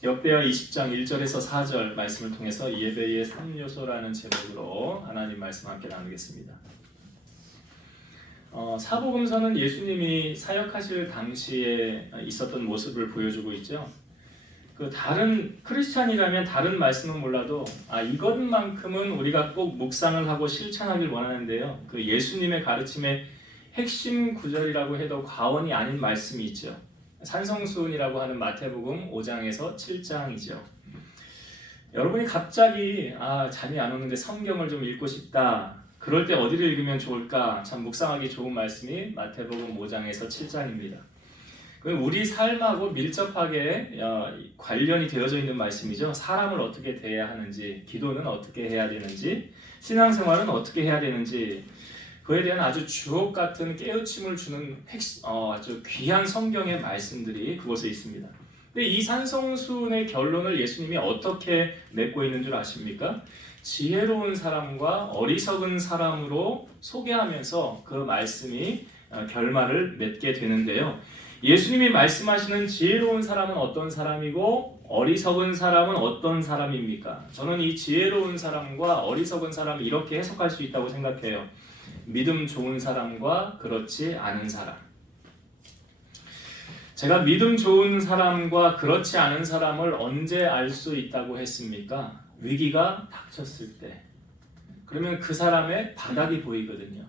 역대하 20장 1절에서 4절 말씀을 통해서 예배의 3요소라는 제목으로 하나님 말씀 함께 나누겠습니다. 사복음서는 예수님이 사역하실 당시에 있었던 모습을 보여주고 있죠. 다른 크리스찬이라면 다른 말씀은 몰라도 이것만큼은 우리가 꼭 묵상을 하고 실천하길 원하는데요. 예수님의 가르침의 핵심 구절이라고 해도 과언이 아닌 말씀이 있죠. 산성수훈이라고 하는 마태복음 5장에서 7장이죠. 여러분이 갑자기 잠이 안 오는데 성경을 좀 읽고 싶다. 그럴 때 어디를 읽으면 좋을까? 참 묵상하기 좋은 말씀이 마태복음 5장에서 7장입니다. 우리 삶하고 밀접하게 관련이 되어져 있는 말씀이죠. 사람을 어떻게 대해야 하는지, 기도는 어떻게 해야 되는지, 신앙생활은 어떻게 해야 되는지, 그에 대한 아주 주옥 같은 깨우침을 주는 아주 귀한 성경의 말씀들이 그곳에 있습니다. 근데 이 산성수훈의 결론을 예수님이 어떻게 맺고 있는 줄 아십니까? 지혜로운 사람과 어리석은 사람으로 소개하면서 그 말씀이 결말을 맺게 되는데요. 예수님이 말씀하시는 지혜로운 사람은 어떤 사람이고 어리석은 사람은 어떤 사람입니까? 저는 이 지혜로운 사람과 어리석은 사람을 이렇게 해석할 수 있다고 생각해요. 믿음 좋은 사람과 그렇지 않은 사람. 제가 믿음 좋은 사람과 그렇지 않은 사람을 언제 알 수 있다고 했습니까? 위기가 닥쳤을 때. 그러면 그 사람의 바닥이 보이거든요.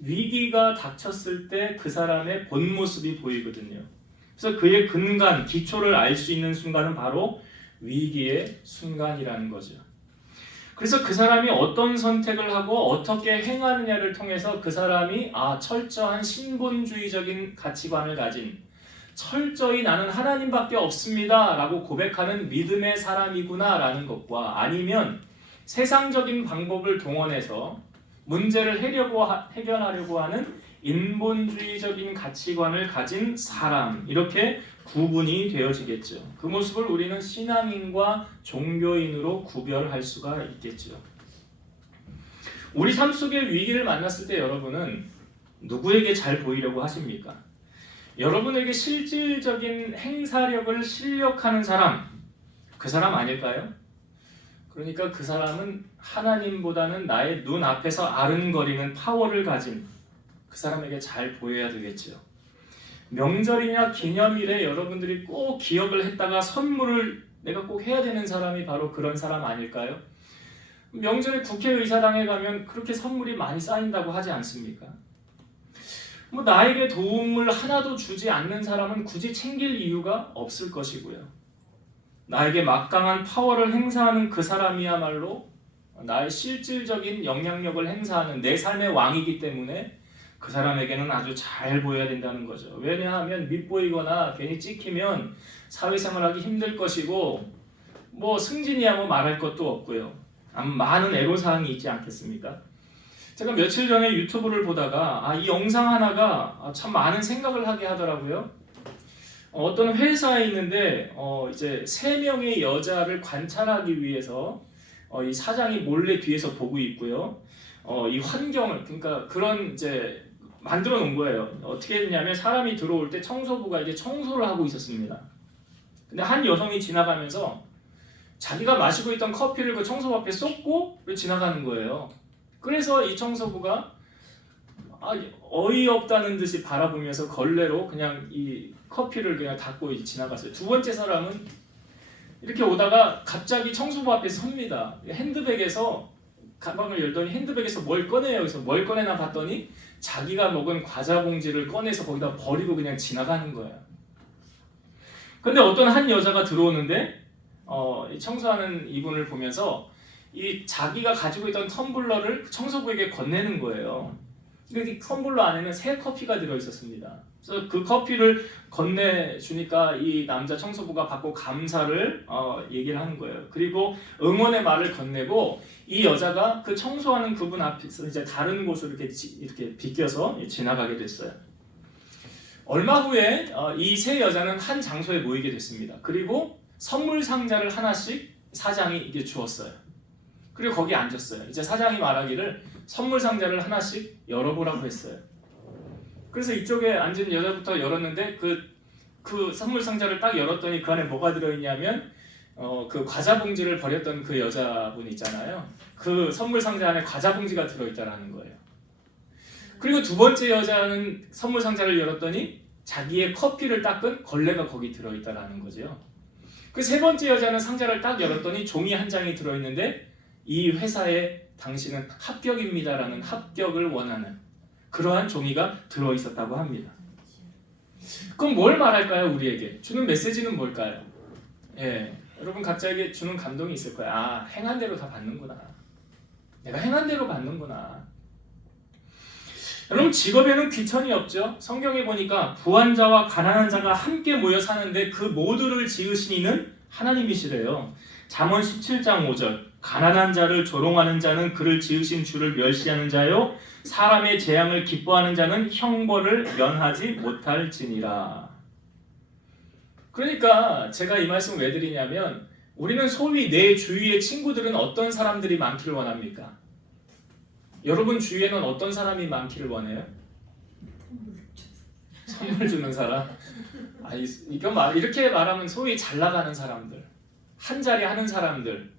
위기가 닥쳤을 때 그 사람의 본 모습이 보이거든요. 그래서 그의 근간, 기초를 알 수 있는 순간은 바로 위기의 순간이라는 거죠. 그래서 그 사람이 어떤 선택을 하고 어떻게 행하느냐를 통해서 그 사람이 철저한 신본주의적인 가치관을 가진, 철저히 나는 하나님밖에 없습니다 라고 고백하는 믿음의 사람이구나 라는 것과, 아니면 세상적인 방법을 동원해서 문제를 해결하려고 하는 인본주의적인 가치관을 가진 사람, 이렇게 구분이 되어지겠죠. 그 모습을 우리는 신앙인과 종교인으로 구별할 수가 있겠죠. 우리 삶 속의 위기를 만났을 때 여러분은 누구에게 잘 보이려고 하십니까? 여러분에게 실질적인 행사력을 실력하는 사람, 그 사람 아닐까요? 그러니까 그 사람은 하나님보다는 나의 눈 앞에서 아른거리는 파워를 가진 그 사람에게 잘 보여야 되겠죠. 명절이나 기념일에 여러분들이 꼭 기억을 했다가 선물을 내가 꼭 해야 되는 사람이 바로 그런 사람 아닐까요? 명절에 국회의사당에 가면 그렇게 선물이 많이 쌓인다고 하지 않습니까? 나에게 도움을 하나도 주지 않는 사람은 굳이 챙길 이유가 없을 것이고요. 나에게 막강한 파워를 행사하는 그 사람이야말로 나의 실질적인 영향력을 행사하는 내 삶의 왕이기 때문에 그 사람에게는 아주 잘 보여야 된다는 거죠. 왜냐하면 밉보이거나 괜히 찍히면 사회생활하기 힘들 것이고 승진이야 말할 것도 없고요. 많은 애로사항이 있지 않겠습니까? 제가 며칠 전에 유튜브를 보다가 이 영상 하나가 참 많은 생각을 하게 하더라고요. 어떤 회사에 있는데 이제 3명의 여자를 관찰하기 위해서 이 사장이 몰래 뒤에서 보고 있고요. 이 환경을, 그러니까 그런 이제 만들어 놓은 거예요. 어떻게 했냐면 사람이 들어올 때 청소부가 이제 청소를 하고 있었습니다. 근데 한 여성이 지나가면서 자기가 마시고 있던 커피를 그 청소부 앞에 쏟고 지나가는 거예요. 그래서 이 청소부가 어이없다는 듯이 바라보면서 걸레로 그냥 이 커피를 그냥 닫고 지나갔어요. 두 번째 사람은 이렇게 오다가 갑자기 청소부 앞에 섭니다. 핸드백에서 가방을 열더니 핸드백에서 뭘 꺼내요. 그래서 뭘 꺼내나 봤더니 자기가 먹은 과자 봉지를 꺼내서 거기다 버리고 그냥 지나가는 거예요. 근데 어떤 한 여자가 들어오는데 청소하는 이분을 보면서 이 자기가 가지고 있던 텀블러를 청소부에게 건네는 거예요. 이 텀블러 안에는 새 커피가 들어있었습니다. 그래서 그 커피를 건네주니까 이 남자 청소부가 받고 감사를 얘기를 하는 거예요. 그리고 응원의 말을 건네고 이 여자가 그 청소하는 그분 앞에서 이제 다른 곳으로 이렇게 비껴서 지나가게 됐어요. 얼마 후에 이 세 여자는 한 장소에 모이게 됐습니다. 그리고 선물 상자를 하나씩 사장이 이게 주었어요. 그리고 거기 앉았어요. 이제 사장이 말하기를 선물 상자를 하나씩 열어보라고 했어요. 그래서 이쪽에 앉은 여자부터 열었는데 그 그 선물 상자를 딱 열었더니 그 안에 뭐가 들어있냐면 그 과자 봉지를 버렸던 그 여자분 있잖아요. 그 선물 상자 안에 과자 봉지가 들어있다라는 거예요. 그리고 두 번째 여자는 선물 상자를 열었더니 자기의 커피를 닦은 걸레가 거기 들어있다라는 거죠. 그 세 번째 여자는 상자를 딱 열었더니 종이 한 장이 들어있는데 이 회사에 당신은 합격입니다라는 합격을 원하는 그러한 종이가 들어있었다고 합니다. 그럼 뭘 말할까요? 우리에게 주는 메시지는 뭘까요? 예, 여러분 각자에게 주는 감동이 있을 거예요. 아, 행한 대로 다 받는구나. 내가 행한 대로 받는구나. 여러분 직업에는 귀천이 없죠. 성경에 보니까 부한 자와 가난한 자가 함께 모여 사는데 그 모두를 지으신 이는 하나님이시래요. 잠언 17장 5절 가난한 자를 조롱하는 자는 그를 지으신 주를 멸시하는 자요 사람의 재앙을 기뻐하는 자는 형벌을 면하지 못할지니라. 그러니까 제가 이 말씀을 왜 드리냐면 우리는 소위 내 주위의 친구들은 어떤 사람들이 많기를 원합니까? 여러분 주위에는 어떤 사람이 많기를 원해요? 선물 주는 사람? 아니, 이렇게 말하면 소위 잘 나가는 사람들, 한 자리 하는 사람들,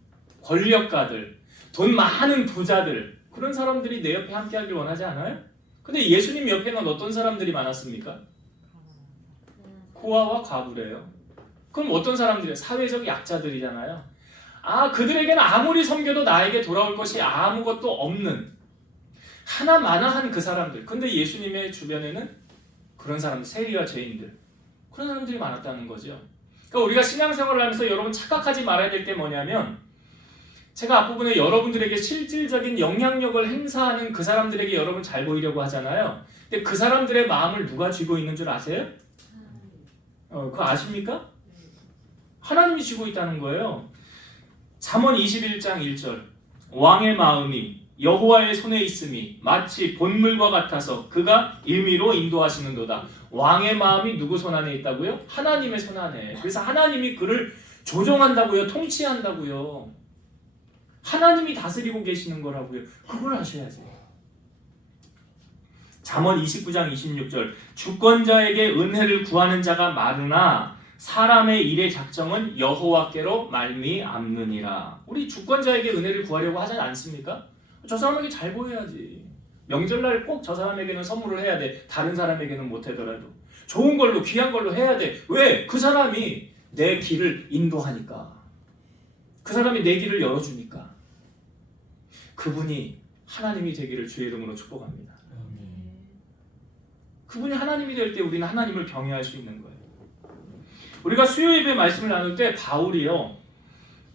권력가들, 돈 많은 부자들 그런 사람들이 내 옆에 함께 하길 원하지 않아요? 근데 예수님 옆에는 어떤 사람들이 많았습니까? 고아와 과부래요. 그럼 어떤 사람들이에요? 사회적 약자들이잖아요. 아, 그들에게는 아무리 섬겨도 나에게 돌아올 것이 아무것도 없는 하나마나한 그 사람들. 근데 예수님의 주변에는 그런 사람들, 세리와 죄인들 그런 사람들이 많았다는 거죠. 그러니까 우리가 신앙생활을 하면서 여러분 착각하지 말아야 될 게 뭐냐면 제가 앞부분에 여러분들에게 실질적인 영향력을 행사하는 그 사람들에게 여러분 잘 보이려고 하잖아요. 근데 그 사람들의 마음을 누가 쥐고 있는 줄 아세요? 그거 아십니까? 하나님이 쥐고 있다는 거예요. 잠언 21장 1절 왕의 마음이 여호와의 손에 있음이 마치 본물과 같아서 그가 임의로 인도하시는도다. 왕의 마음이 누구 손 안에 있다고요? 하나님의 손 안에. 그래서 하나님이 그를 조종한다고요. 통치한다고요. 하나님이 다스리고 계시는 거라고요. 그걸 아셔야지. 잠언 29장 26절 주권자에게 은혜를 구하는 자가 많으나 사람의 일의 작정은 여호와께로 말미암느니라. 우리 주권자에게 은혜를 구하려고 하지 않습니까? 저 사람에게 잘 보여야지. 명절날 꼭 저 사람에게는 선물을 해야 돼. 다른 사람에게는 못하더라도 좋은 걸로 귀한 걸로 해야 돼. 왜? 그 사람이 내 길을 인도하니까. 그 사람이 내 길을 열어주니까. 그분이 하나님이 되기를 주의 이름으로 축복합니다. 그분이 하나님이 될 때 우리는 하나님을 경외할 수 있는 거예요. 우리가 수요예배 말씀을 나눌 때 바울이요.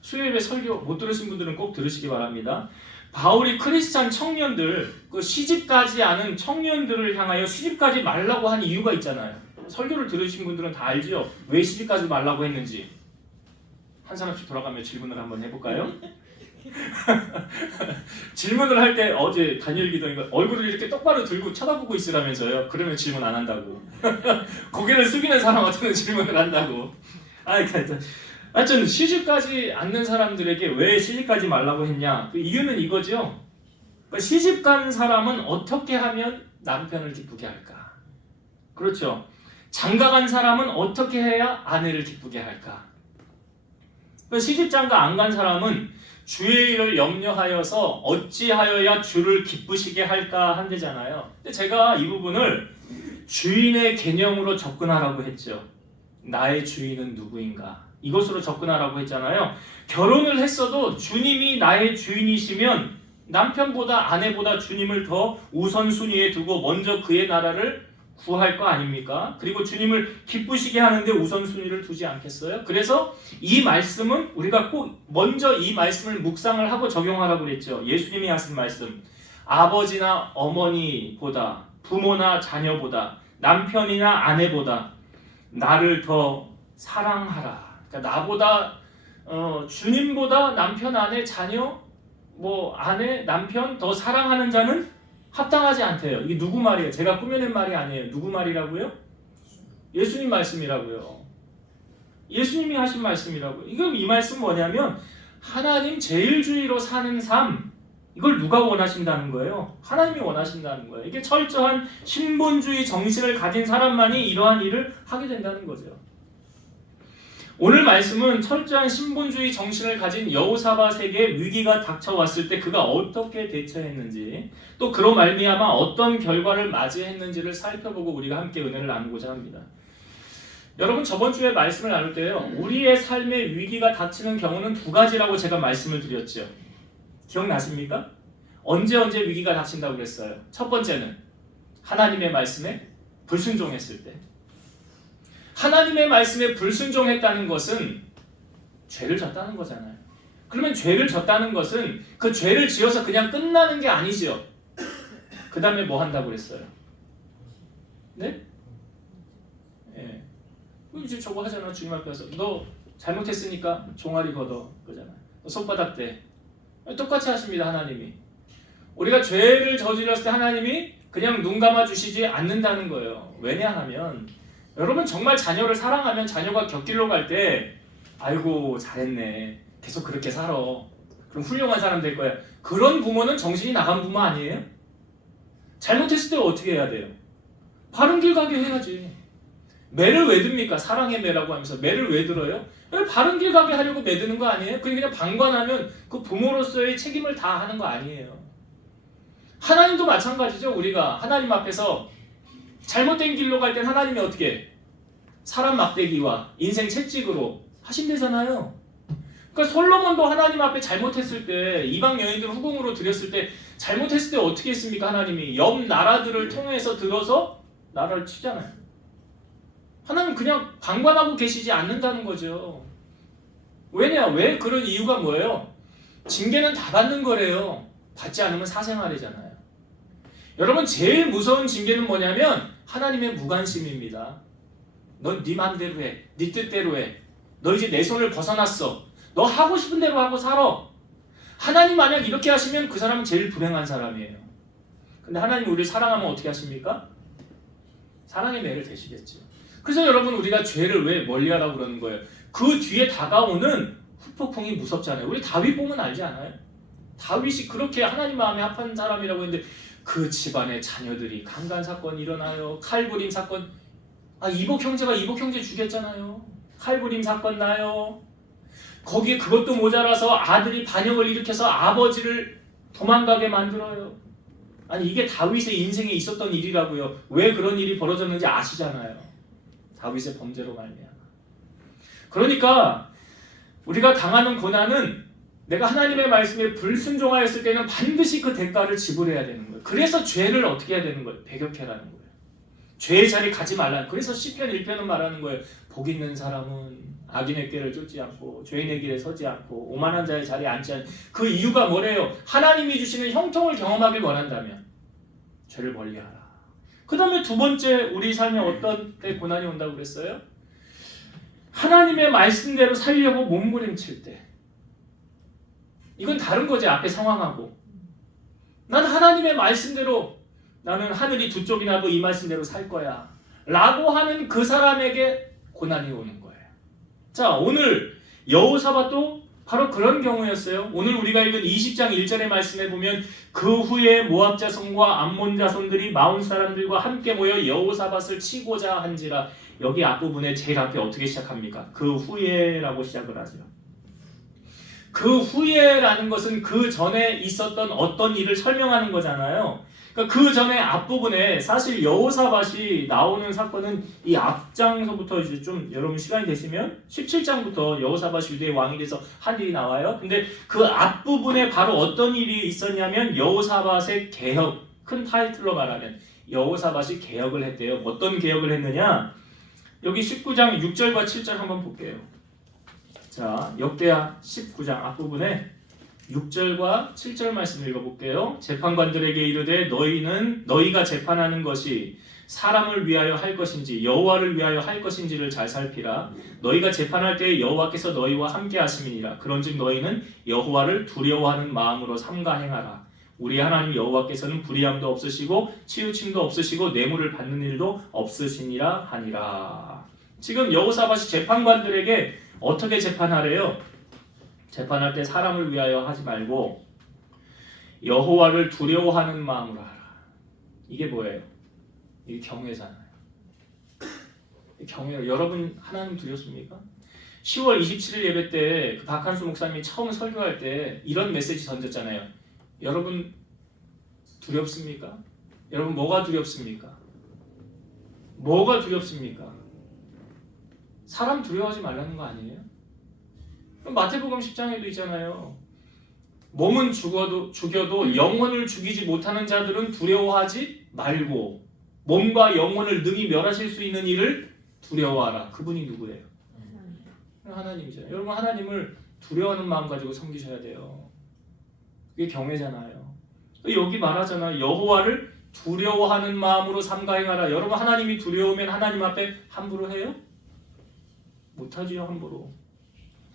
수요예배 설교 못 들으신 분들은 꼭 들으시기 바랍니다. 바울이 크리스찬 청년들, 그 시집가지 않은 청년들을 향하여 시집가지 말라고 한 이유가 있잖아요. 설교를 들으신 분들은 다 알죠? 왜 시집가지 말라고 했는지. 한 사람씩 돌아가며 질문을 한번 해볼까요? 질문을 할 때 어제 다니엘 기도니까 얼굴을 이렇게 똑바로 들고 쳐다보고 있으라면서요. 그러면 질문 안 한다고. 고개를 숙이는 사람 같으면 질문을 한다고. 하여튼 시집가지 않는 사람들에게 왜 시집가지 말라고 했냐? 그 이유는 이거죠. 그러니까 시집간 사람은 어떻게 하면 남편을 기쁘게 할까? 그렇죠. 장가간 사람은 어떻게 해야 아내를 기쁘게 할까? 그러니까 시집장가 안 간 사람은 주의 일을 염려하여서 어찌하여야 주를 기쁘시게 할까 한대잖아요. 근데 제가 이 부분을 주인의 개념으로 접근하라고 했죠. 나의 주인은 누구인가? 이것으로 접근하라고 했잖아요. 결혼을 했어도 주님이 나의 주인이시면 남편보다 아내보다 주님을 더 우선순위에 두고 먼저 그의 나라를 구할 거 아닙니까? 그리고 주님을 기쁘시게 하는데 우선순위를 두지 않겠어요? 그래서 이 말씀은 우리가 꼭 먼저 이 말씀을 묵상을 하고 적용하라고 그랬죠. 예수님이 하신 말씀. 아버지나 어머니보다 부모나 자녀보다 남편이나 아내보다 나를 더 사랑하라. 그러니까 나보다 주님보다 남편, 아내, 자녀, 아내, 남편 더 사랑하는 자는 합당하지 않대요. 이게 누구 말이에요? 제가 꾸며낸 말이 아니에요. 누구 말이라고요? 예수님 말씀이라고요. 예수님이 하신 말씀이라고요. 이건 이 말씀 뭐냐면 하나님 제일주의로 사는 삶, 이걸 누가 원하신다는 거예요? 하나님이 원하신다는 거예요. 이게 철저한 신본주의 정신을 가진 사람만이 이러한 일을 하게 된다는 거죠. 오늘 말씀은 철저한 신분주의 정신을 가진 여호사밧에게 위기가 닥쳐왔을 때 그가 어떻게 대처했는지, 또 그로 말미암아 어떤 결과를 맞이했는지를 살펴보고 우리가 함께 은혜를 나누고자 합니다. 여러분, 저번 주에 말씀을 나눌 때요, 우리의 삶에 위기가 닥치는 경우는 두 가지라고 제가 말씀을 드렸죠. 기억나십니까? 언제 위기가 닥친다고 그랬어요? 첫 번째는 하나님의 말씀에 불순종했을 때. 하나님의 말씀에 불순종했다는 것은 죄를 졌다는 거잖아요. 그러면 죄를 졌다는 것은 그 죄를 지어서 그냥 끝나는 게 아니죠. 그 다음에 뭐 한다고 그랬어요? 네? 예. 이제 저거 하잖아. 주님 앞에 와서 너 잘못했으니까 종아리 걷어 그러잖아요. 손바닥 대. 똑같이 하십니다. 하나님이. 우리가 죄를 저질렀을 때 하나님이 그냥 눈 감아 주시지 않는다는 거예요. 왜냐하면 여러분, 정말 자녀를 사랑하면 자녀가 곁길로 갈 때 아이고 잘했네, 계속 그렇게 살아, 그럼 훌륭한 사람 될 거야. 그런 부모는 정신이 나간 부모 아니에요? 잘못했을 때 어떻게 해야 돼요? 바른 길 가게 해야지. 매를 왜 듭니까? 사랑의 매라고 하면서 매를 왜 들어요? 바른 길 가게 하려고 매 드는 거 아니에요? 그냥 방관하면 그 부모로서의 책임을 다 하는 거 아니에요? 하나님도 마찬가지죠. 우리가 하나님 앞에서 잘못된 길로 갈 땐 하나님이 어떻게 사람 막대기와 인생 채찍으로 하신대잖아요. 그러니까 솔로몬도 하나님 앞에 잘못했을 때, 이방 여인들 후궁으로 들였을 때 잘못했을 때 어떻게 했습니까? 하나님이 옆 나라들을 통해서 들어서 나라를 치잖아요. 하나님 그냥 방관하고 계시지 않는다는 거죠. 왜 그런 이유가 뭐예요? 징계는 다 받는 거래요. 받지 않으면 사생활이잖아요. 여러분, 제일 무서운 징계는 뭐냐면 하나님의 무관심입니다. 넌 네 맘대로 해. 네 뜻대로 해. 너 이제 내 손을 벗어났어. 너 하고 싶은 대로 하고 살아. 하나님 만약 이렇게 하시면 그 사람은 제일 불행한 사람이에요. 근데 하나님 우리를 사랑하면 어떻게 하십니까? 사랑의 매를 대시겠죠. 그래서 여러분, 우리가 죄를 왜 멀리하라고 그러는 거예요? 그 뒤에 다가오는 후폭풍이 무섭잖아요. 우리 다윗 보면 알지 않아요? 다윗이 그렇게 하나님 마음에 합한 사람이라고 했는데 그 집안의 자녀들이 강간 사건이 일어나요. 칼부림 사건. 이복 형제가 이복 형제 죽였잖아요. 칼부림 사건 나요. 거기에 그것도 모자라서 아들이 반역을 일으켜서 아버지를 도망가게 만들어요. 아니, 이게 다윗의 인생에 있었던 일이라고요. 왜 그런 일이 벌어졌는지 아시잖아요. 다윗의 범죄로 말미암아. 그러니까 우리가 당하는 고난은 내가 하나님의 말씀에 불순종하였을 때는 반드시 그 대가를 지불해야 되는 거예요. 그래서 죄를 어떻게 해야 되는 거예요? 배격해라는 거예요. 죄의 자리 가지 말라. 그래서 시편 1편은 말하는 거예요. 복 있는 사람은 악인의 꾀를 쫓지 않고 죄인의 길에 서지 않고 오만한 자의 자리에 앉지 않는. 그 이유가 뭐래요? 하나님이 주시는 형통을 경험하길 원한다면 죄를 멀리하라. 그 다음에 두 번째, 우리 삶에 어떤 때 고난이 온다고 그랬어요? 하나님의 말씀대로 살려고 몸부림칠 때. 이건 다른 거지, 앞에 상황하고. 난 하나님의 말씀대로, 나는 하늘이 두 쪽이 나도 이 말씀대로 살 거야 라고 하는 그 사람에게 고난이 오는 거예요. 자, 오늘 여호사밧도 바로 그런 경우였어요. 오늘 우리가 읽은 20장 1절의 말씀에 보면 그 후에 모압 자손과 암몬 자손들이 마온 사람들과 함께 모여 여호사밧을 치고자 한지라. 여기 앞부분에 제일 앞에 어떻게 시작합니까? 그 후에라고 시작을 하죠. 그 후에라는 것은 그 전에 있었던 어떤 일을 설명하는 거잖아요. 그러니까 그 전에 앞부분에 사실 여호사밧이 나오는 사건은 이 앞장서부터 이제 좀 여러분 시간이 되시면 17장부터 여호사밧이 유대의 왕이 돼서 한 일이 나와요. 근데 그 앞부분에 바로 어떤 일이 있었냐면 여호사밧의 개혁, 큰 타이틀로 말하면 여호사밧이 개혁을 했대요. 어떤 개혁을 했느냐? 여기 19장 6절과 7절 한번 볼게요. 자, 역대하 19장 앞부분에 6절과 7절 말씀을 읽어볼게요. 재판관들에게 이르되 너희가 재판하는 것이 사람을 위하여 할 것인지 여호와를 위하여 할 것인지를 잘 살피라. 너희가 재판할 때 여호와께서 너희와 함께 하심이니라. 그런즉 너희는 여호와를 두려워하는 마음으로 삼가 행하라. 우리 하나님 여호와께서는 불의함도 없으시고 치우침도 없으시고 뇌물을 받는 일도 없으시니라 하니라. 지금 여호사밧이 재판관들에게 어떻게 재판하래요? 재판할 때 사람을 위하여 하지 말고 여호와를 두려워하는 마음으로 하라. 이게 뭐예요? 이게 경외잖아요. 경외. 여러분 하나님 두렵습니까? 10월 27일 예배 때 그 박한수 목사님이 처음 설교할 때 이런 메시지 던졌잖아요. 여러분 두렵습니까? 여러분 뭐가 두렵습니까? 뭐가 두렵습니까? 사람 두려워하지 말라는 거 아니에요? 마태복음 10장에도 있잖아요. 몸은 죽여도 영혼을 죽이지 못하는 자들은 두려워하지 말고 몸과 영혼을 능히 멸하실 수 있는 이를 두려워하라. 그분이 누구예요? 하나님이죠. 여러분 하나님을 두려워하는 마음 가지고 섬기셔야 돼요. 그게 경외잖아요. 여기 말하잖아. 여호와를 두려워하는 마음으로 삼가 행하라. 여러분 하나님이 두려우면 하나님 앞에 함부로 해요? 못하지요. 함부로.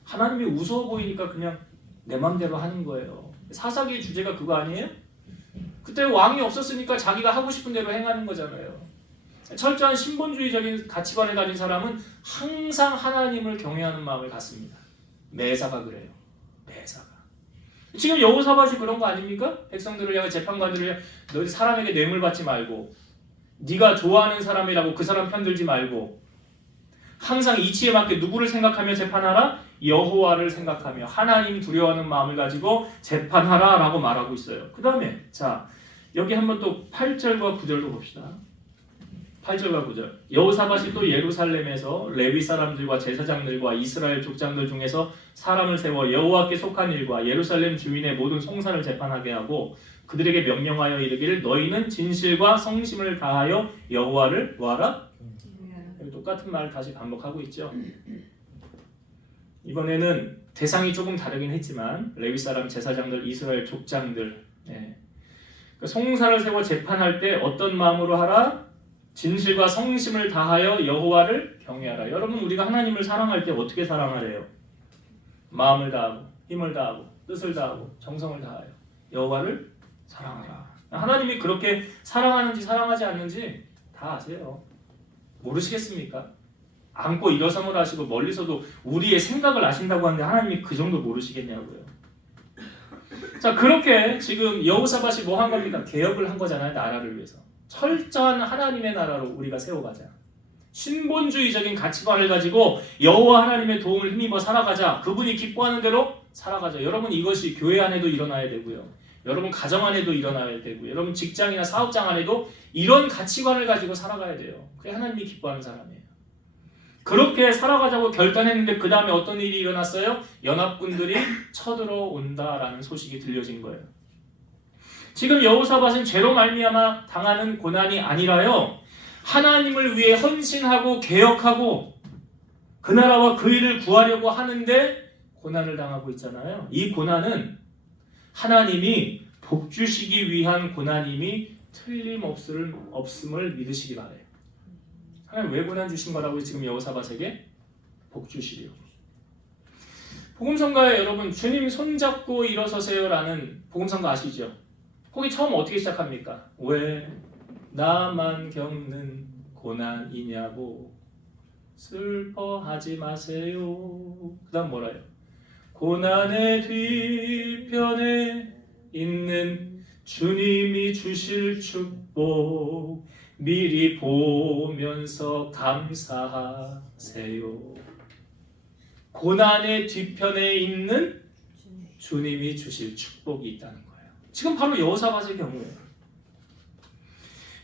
하나님이 우스워 보이니까 그냥 내 맘대로 하는 거예요. 사사기의 주제가 그거 아니에요? 그때 왕이 없었으니까 자기가 하고 싶은 대로 행하는 거잖아요. 철저한 신본주의적인 가치관을 가진 사람은 항상 하나님을 경외하는 마음을 갖습니다. 매사가 그래요. 매사가. 지금 여호사밧이 그런 거 아닙니까? 백성들을 향해 재판관들을 향해 너희 사람에게 뇌물 받지 말고 네가 좋아하는 사람이라고 그 사람 편들지 말고 항상 이치에 맞게 누구를 생각하며 재판하라? 여호와를 생각하며 하나님 두려워하는 마음을 가지고 재판하라 라고 말하고 있어요. 그 다음에 자 여기 한번 또 8절과 9절도 봅시다. 8절과 9절. 여호사밧이 또 예루살렘에서 레위 사람들과 제사장들과 이스라엘 족장들 중에서 사람을 세워 여호와께 속한 일과 예루살렘 주민의 모든 송사를 재판하게 하고 그들에게 명령하여 이르기를 너희는 진실과 성심을 다하여 여호와를 뭐하라? 똑같은 말을 다시 반복하고 있죠. 이번에는 대상이 조금 다르긴 했지만 레위 사람, 제사장들, 이스라엘 족장들 송사를 세워 재판할 때 어떤 마음으로 하라? 진실과 성심을 다하여 여호와를 경외하라. 여러분 우리가 하나님을 사랑할 때 어떻게 사랑하래요? 마음을 다하고 힘을 다하고 뜻을 다하고 정성을 다하여 여호와를 사랑하라. 하나님이 그렇게 사랑하는지 사랑하지 않는지 다 아세요. 모르시겠습니까? 안고 일어섬을 하시고 멀리서도 우리의 생각을 아신다고 하는데 하나님이 그 정도 모르시겠냐고요. 자 그렇게 지금 여호사밧이 뭐 한 겁니까? 개혁을 한 거잖아요. 나라를 위해서. 철저한 하나님의 나라로 우리가 세워가자. 신본주의적인 가치관을 가지고 여호와 하나님의 도움을 힘입어 살아가자. 그분이 기뻐하는 대로 살아가자. 여러분 이것이 교회 안에도 일어나야 되고요. 여러분 가정 안에도 일어나야 되고 여러분 직장이나 사업장 안에도 이런 가치관을 가지고 살아가야 돼요. 그게 하나님이 기뻐하는 사람이에요. 그렇게 살아가자고 결단했는데 그 다음에 어떤 일이 일어났어요? 연합군들이 쳐들어온다라는 소식이 들려진 거예요. 지금 여호사밧은 죄로 말미암아 당하는 고난이 아니라요. 하나님을 위해 헌신하고 개혁하고 그 나라와 그 일을 구하려고 하는데 고난을 당하고 있잖아요. 이 고난은 하나님이 복 주시기 위한 고난임이 틀림없음을 믿으시기 바래요. 하나님 왜 고난 주신 거라고 지금 여호사밧에게? 복 주시려고. 복음성가에 여러분 주님 손잡고 일어서세요라는 복음성가 아시죠? 거기 처음 어떻게 시작합니까? 왜 나만 겪는 고난이냐고 슬퍼하지 마세요. 그 다음 뭐라요? 고난의 뒤편에 있는 주님이 주실 축복 미리 보면서 감사하세요. 고난의 뒤편에 있는 주님이 주실 축복이 있다는 거예요. 지금 바로 여호사밧의 경우예요.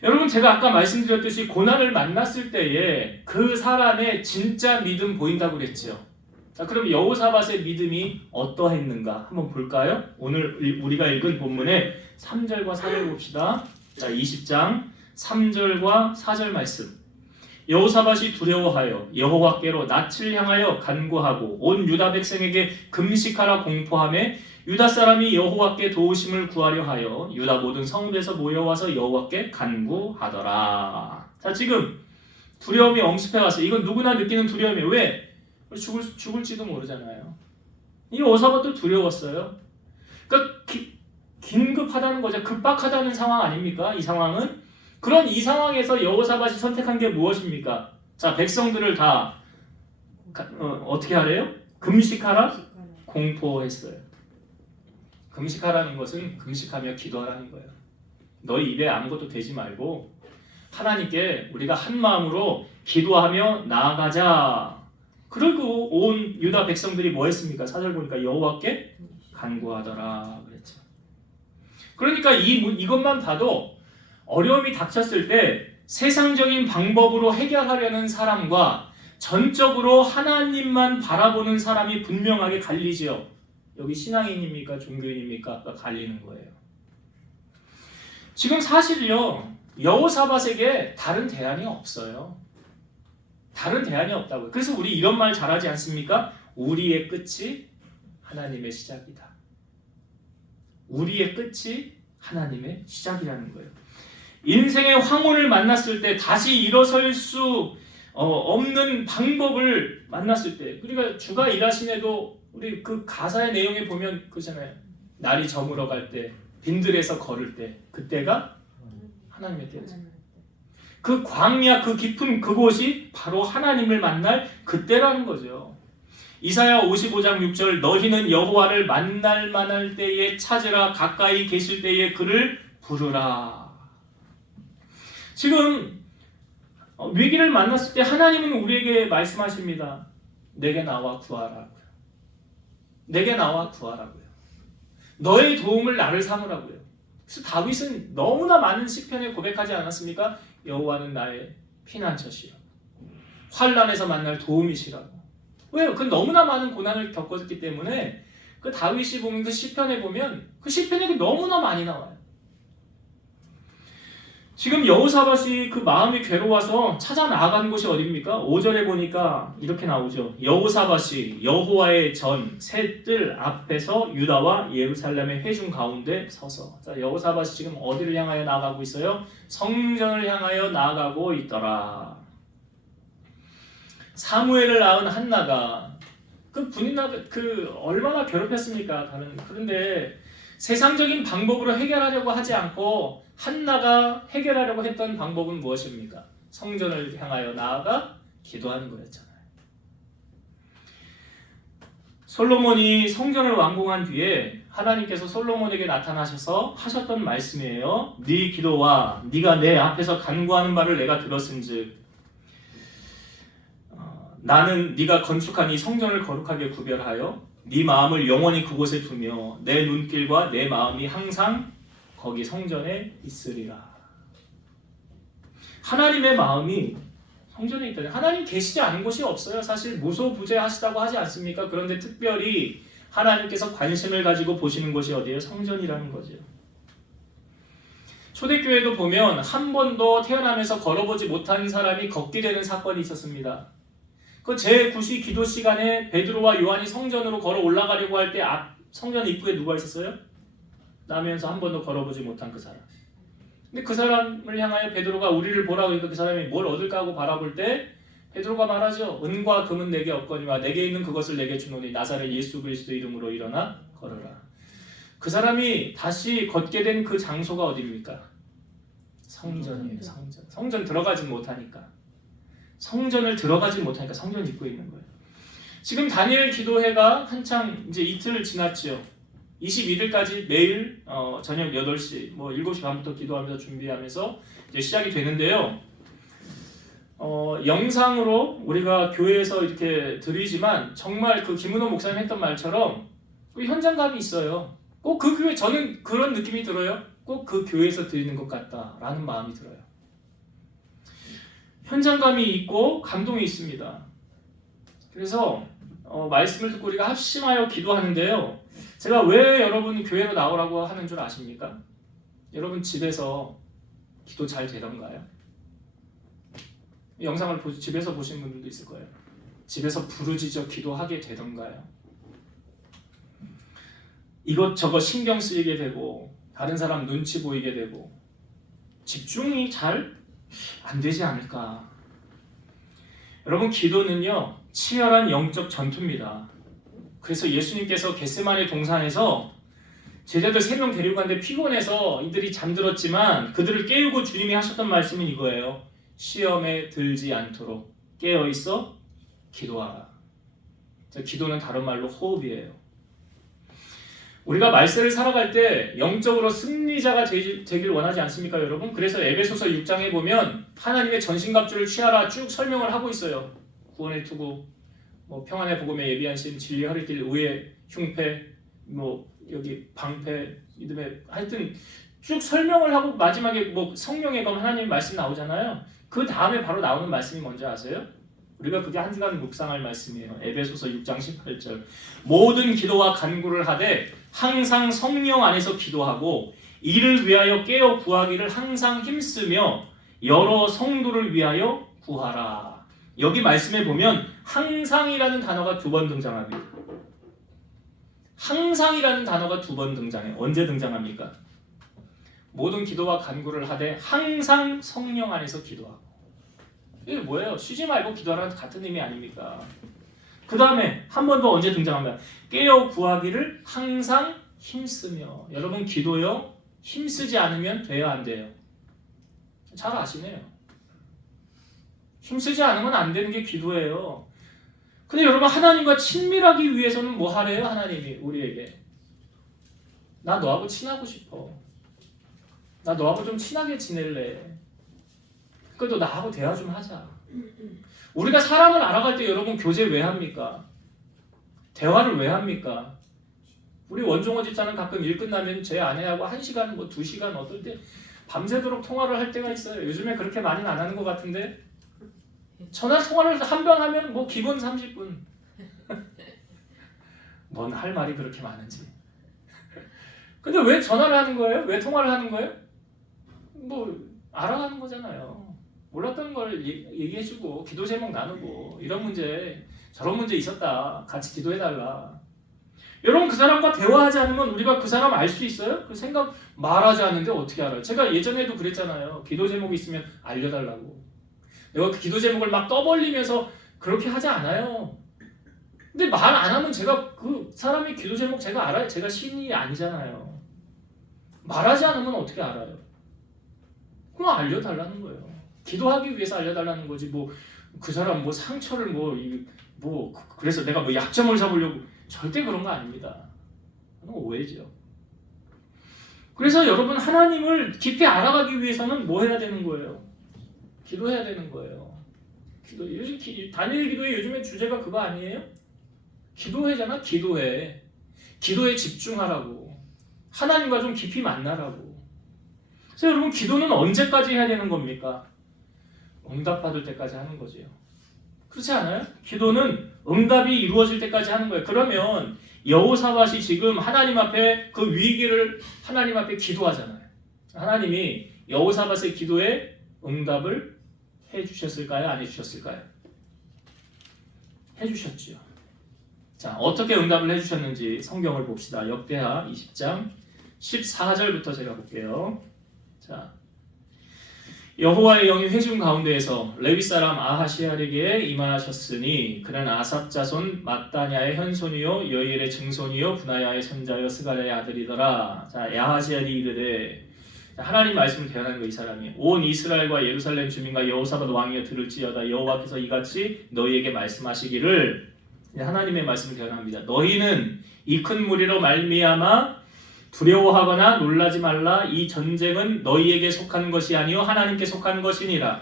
여러분 제가 아까 말씀드렸듯이 고난을 만났을 때에 그 사람의 진짜 믿음 보인다고 그랬죠. 자, 그럼 여호사밧의 믿음이 어떠했는가 한번 볼까요? 오늘 우리가 읽은 본문의 3절과 4절 봅시다. 자, 20장 3절과 4절 말씀. 여호사밧이 두려워하여 여호와께로 낯을 향하여 간구하고 온 유다 백성에게 금식하라 공포하며 유다 사람이 여호와께 도우심을 구하려 하여 유다 모든 성읍에서 모여와서 여호와께 간구하더라. 자, 지금 두려움이 엄습해 왔어요. 이건 누구나 느끼는 두려움이에요. 왜? 죽을지도 모르잖아요. 이 여호사밧도 두려웠어요. 그러니까 긴급하다는 거죠. 급박하다는 상황 아닙니까? 이 상황은. 그런 이 상황에서 여호사밧이 선택한 게 무엇입니까? 자, 백성들을 다 어떻게 하래요? 금식하라? 공포했어요. 금식하라는 것은 금식하며 기도하라는 거예요. 너희 입에 아무것도 대지 말고 하나님께 우리가 한 마음으로 기도하며 나아가자. 그리고 온 유다 백성들이 뭐 했습니까? 4절 보니까 여호와께 간구하더라 그랬죠. 그러니까 이것만 봐도 어려움이 닥쳤을 때 세상적인 방법으로 해결하려는 사람과 전적으로 하나님만 바라보는 사람이 분명하게 갈리지요. 여기 신앙인입니까? 종교인입니까? 갈리는 거예요. 지금 사실요, 여호사밧에게 다른 대안이 없어요. 다른 대안이 없다고요. 그래서 우리 이런 말 잘하지 않습니까? 우리의 끝이 하나님의 시작이다. 우리의 끝이 하나님의 시작이라는 거예요. 인생의 황혼을 만났을 때 다시 일어설 수 없는 방법을 만났을 때, 그러니까 주가 일하시네도 우리 그 가사의 내용에 보면 그잖아요. 날이 저물어 갈 때, 빈들에서 걸을 때, 그때가 하나님의 때죠. 그 광야, 그 깊은 그곳이 바로 하나님을 만날 그때라는 거죠. 이사야 55장 6절 너희는 여호와를 만날 만할 때에 찾으라 가까이 계실 때에 그를 부르라. 지금 위기를 만났을 때 하나님은 우리에게 말씀하십니다. 내게 나와 구하라고요. 내게 나와 구하라고요. 너의 도움을 나를 삼으라고요. 그래서 다윗은 너무나 많은 시편에 고백하지 않았습니까? 여호와는 나의 피난처시요 환난에서 만날 도움이시라고. 왜요? 그 너무나 많은 고난을 겪었기 때문에 그 다윗이 보면 그 시편에 보면 그 시편이 너무나 많이 나와요. 지금 여호사밧이 그 마음이 괴로워서 찾아 나아간 곳이 어디입니까? 5절에 보니까 이렇게 나오죠. 여호사밧이 여호와의 전 새 뜰 앞에서 유다와 예루살렘의 회중 가운데 서서. 자, 여호사밧이 지금 어디를 향하여 나아가고 있어요? 성전을 향하여 나아가고 있더라. 사무엘을 낳은 한나가 그 분이나 그 얼마나 괴롭혔습니까? 그런데 세상적인 방법으로 해결하려고 하지 않고 한나가 해결하려고 했던 방법은 무엇입니까? 성전을 향하여 나아가 기도하는 거였잖아요. 솔로몬이 성전을 완공한 뒤에 하나님께서 솔로몬에게 나타나셔서 하셨던 말씀이에요. 네 기도와 네가 내 앞에서 간구하는 바를 내가 들었은즉 나는 네가 건축한 이 성전을 거룩하게 구별하여 네 마음을 영원히 그곳에 두며 내 눈길과 내 마음이 항상 거기 성전에 있으리라. 하나님의 마음이 성전에 있다. 하나님 계시지 않은 곳이 없어요. 사실 무소부재하시다고 하지 않습니까? 그런데 특별히 하나님께서 관심을 가지고 보시는 곳이 어디예요? 성전이라는 거죠. 초대교회도 보면 한 번도 태어나면서 걸어보지 못한 사람이 걷게 되는 사건이 있었습니다. 그 제9시 기도 시간에 베드로와 요한이 성전으로 걸어 올라가려고 할 때 앞 성전 입구에 누가 있었어요? 나면서 한 번도 걸어보지 못한 그 사람. 근데 그 사람을 향하여 베드로가 우리를 보라고 하니까 그 사람이 뭘 얻을까 하고 바라볼 때 베드로가 말하죠. 은과 금은 내게 없거니와 내게 있는 그것을 내게 주노니 나사렛 예수 그리스도 이름으로 일어나 걸어라. 그 사람이 다시 걷게 된 그 장소가 어디입니까? 성전이에요. 성전 들어가지 못하니까. 성전을 들어가지 못하니까 성전 입구에 있는 거예요. 지금 다니엘 기도회가 한창 이제 이틀 지났죠. 21일까지 매일 저녁 8시, 뭐 7시 반부터 기도하면서 준비하면서 이제 시작이 되는데요. 영상으로 우리가 교회에서 이렇게 드리지만 정말 그 김은호 목사님 했던 말처럼 현장감이 있어요. 꼭 그 교회, 저는 그런 느낌이 들어요. 꼭 그 교회에서 드리는 것 같다라는 마음이 들어요. 현장감이 있고 감동이 있습니다. 그래서 말씀을 듣고 우리가 합심하여 기도하는데요. 제가 왜 여러분 교회로 나오라고 하는 줄 아십니까? 여러분 집에서 기도 잘 되던가요? 영상을 집에서 보신 분들도 있을 거예요. 집에서 부르짖어 기도하게 되던가요? 이것저것 신경 쓰이게 되고 다른 사람 눈치 보이게 되고 집중이 잘 안 되지 않을까? 여러분 기도는요 치열한 영적 전투입니다. 그래서 예수님께서 겟세마네 동산에서 제자들 3명 데리고 갔는데 피곤해서 이들이 잠들었지만 그들을 깨우고 주님이 하셨던 말씀은 이거예요. 시험에 들지 않도록 깨어있어 기도하라. 기도는 다른 말로 호흡이에요. 우리가 말세를 살아갈 때 영적으로 승리자가 되길 원하지 않습니까, 여러분? 그래서 에베소서 6장에 보면 하나님의 전신갑주를 취하라 쭉 설명을 하고 있어요. 구원의 투구, 뭐 평안의 복음에 예비하신 진리 허리길 의회 흉패 뭐 여기 방패 이듬해 하여튼 쭉 설명을 하고 마지막에 뭐 성령의 검 하나님 말씀 나오잖아요. 그 다음에 바로 나오는 말씀이 뭔지 아세요? 우리가 그게 한 주간 묵상할 말씀이에요. 에베소서 6장 18절. 모든 기도와 간구를 하되 항상 성령 안에서 기도하고 이를 위하여 깨어 구하기를 항상 힘쓰며 여러 성도를 위하여 구하라. 여기 말씀에 보면 항상이라는 단어가 2번 등장합니다. 항상이라는 단어가 2번 등장해요. 언제 등장합니까? 모든 기도와 간구를 하되 항상 성령 안에서 기도하고. 이게 뭐예요? 쉬지 말고 기도하라는 같은 의미 아닙니까? 그 다음에 한 번 더 언제 등장합니까? 깨어 구하기를 항상 힘쓰며. 여러분 기도요? 힘쓰지 않으면 돼요 안 돼요? 잘 아시네요. 힘쓰지 않으면 안 되는 게 기도예요. 근데 여러분 하나님과 친밀하기 위해서는 뭐 하래요? 하나님이 우리에게 나 너하고 친하고 싶어. 나 너하고 좀 친하게 지낼래. 그래도 나하고 대화 좀 하자. 우리가 사람을 알아갈 때 여러분 교제 왜 합니까? 대화를 왜 합니까? 우리 원종호 집사는 가끔 일 끝나면 제 아내하고 1시간 뭐 2시간 어떨 때 밤새도록 통화를 할 때가 있어요. 요즘에 그렇게 많이는 안 하는 것 같은데 전화 통화를 한 번 하면 뭐 기본 30분. 뭔 할 말이 그렇게 많은지. 근데 왜 전화를 하는 거예요? 왜 통화를 하는 거예요? 뭐 알아가는 거잖아요. 몰랐던 걸 얘기해주고 기도 제목 나누고 이런 문제 저런 문제 있었다. 같이 기도해달라. 여러분 그 사람과 대화하지 않으면 우리가 그 사람 알 수 있어요? 그 생각 말하지 않는데 어떻게 알아요? 제가 예전에도 그랬잖아요. 기도 제목이 있으면 알려달라고. 내가 그 기도 제목을 막 떠벌리면서 그렇게 하지 않아요. 근데 말 안 하면 제가 그 사람의 기도 제목 제가 알아요. 제가 신이 아니잖아요. 말하지 않으면 어떻게 알아요? 그럼 알려달라는 거예요. 기도하기 위해서 알려달라는 거지. 뭐 그 사람 뭐 상처를 뭐 그래서 내가 뭐 약점을 잡으려고 절대 그런 거 아닙니다. 그건 오해죠. 그래서 여러분 하나님을 깊이 알아가기 위해서는 뭐 해야 되는 거예요? 기도해야 되는 거예요. 기도. 요즘 다니엘 기도의 요즘에 주제가 그거 아니에요? 기도회잖아. 기도회. 기도에 집중하라고. 하나님과 좀 깊이 만나라고. 그래서 여러분 기도는 언제까지 해야 되는 겁니까? 응답받을 때까지 하는 거지요. 그렇지 않아요? 기도는 응답이 이루어질 때까지 하는 거예요. 그러면 여호사밧이 지금 하나님 앞에 그 위기를 하나님 앞에 기도하잖아요. 하나님이 여호사밧의 기도에 응답을 해주셨을까요? 안 해주셨을까요? 해주셨지요. 자, 어떻게 응답을 해주셨는지 성경을 봅시다. 역대하 20장 14절부터 제가 볼게요. 자, 여호와의 영이 회중 가운데에서 레위 사람 아하시알에게 임하셨으니 그는 아삽 자손 마따냐의 현손이요 여이엘의 증손이요 분하야의 손자요 스가랴의 아들이더라. 자, 야하시알이 이르되 하나님 말씀을 대언하는 거 이 사람이 온 이스라엘과 예루살렘 주민과 여호사밧 왕이여 들을지어다. 여호와께서 이같이 너희에게 말씀하시기를 하나님의 말씀을 대언합니다. 너희는 이 큰 무리로 말미암아 두려워하거나 놀라지 말라. 이 전쟁은 너희에게 속한 것이 아니요 하나님께 속한 것이니라.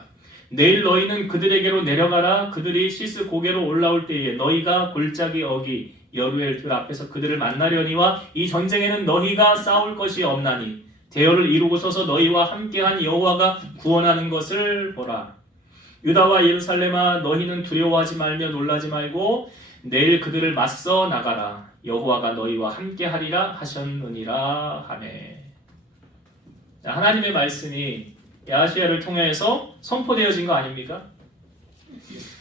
내일 너희는 그들에게로 내려가라. 그들이 시스 고개로 올라올 때에 너희가 골짜기 어기 여루엘 들 앞에서 그들을 만나려니와 이 전쟁에는 너희가 싸울 것이 없나니 대열을 이루고서서 너희와 함께한 여호와가 구원하는 것을 보라. 유다와 예루살렘아 너희는 두려워하지 말며 놀라지 말고 내일 그들을 맞서 나가라. 여호와가 너희와 함께하리라 하셨느니라 하네. 하나님의 말씀이 야하시야를 통해서 선포되어진 거 아닙니까?